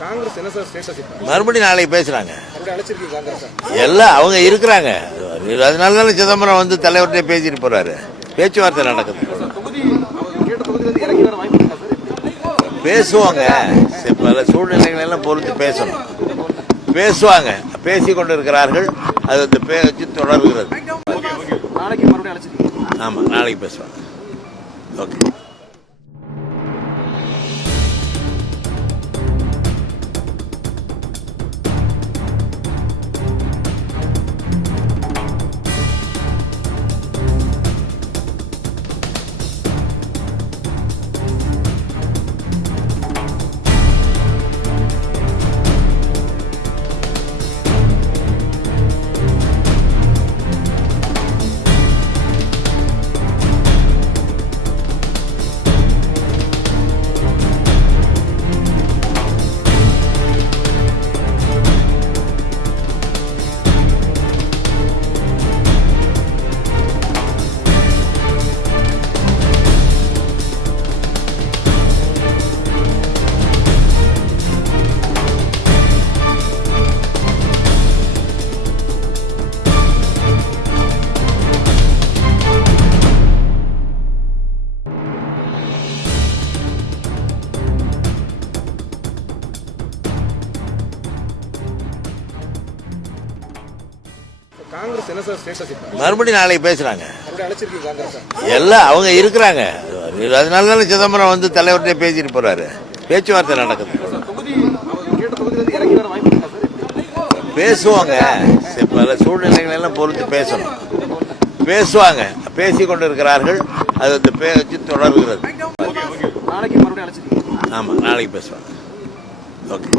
காங்கிரஸ் என்ன sir status மறுபடியும் நாளைக்கு பேசுறாங்க. அழைச்சிருக்கீங்க காங்கிரஸ் எல்லாம் அவங்க இருக்கிறாங்க. அதனால தான் சிதம்பரம் வந்து தலைவர்கிட்ட பேசிட்டு போறாரு. பேச்சுவார்த்தை நடக்குது. பேசுவாங்க. பல சூழ்நிலைகள் எல்லாம் பொறுத்து பேசணும். பேசுவாங்க. பேசிக் கொண்டு இருக்கிறார்கள். அது வந்து பேச்சு தொடர்கிறது. ஆமா, நாளைக்கு பேசுவாங்க. ஓகே. காங்கிரஸ் என்ன சார் ஸ்டேட்டஸ் மறுபடியும் நாளைக்கு பேசுறாங்க. அழைச்சிருக்கீங்க காங்கிரஸ் எல்லாம் அவங்க இருக்கிறாங்க. அதனால தான் சிதம்பரம் வந்து தலைவர்கிட்ட பேசிட்டு போறாரு. பேச்சுவார்த்தை நடக்குது. பேசுவாங்க. பல சூழ்நிலைகள் எல்லாம் பொறுத்து பேசணும். பேசுவாங்க. பேசிக் கொண்டு இருக்கிறார்கள். அது வந்து பேச்சு தொடர்கிறது. ஆமா, நாளைக்கு பேசுவாங்க. ஓகே.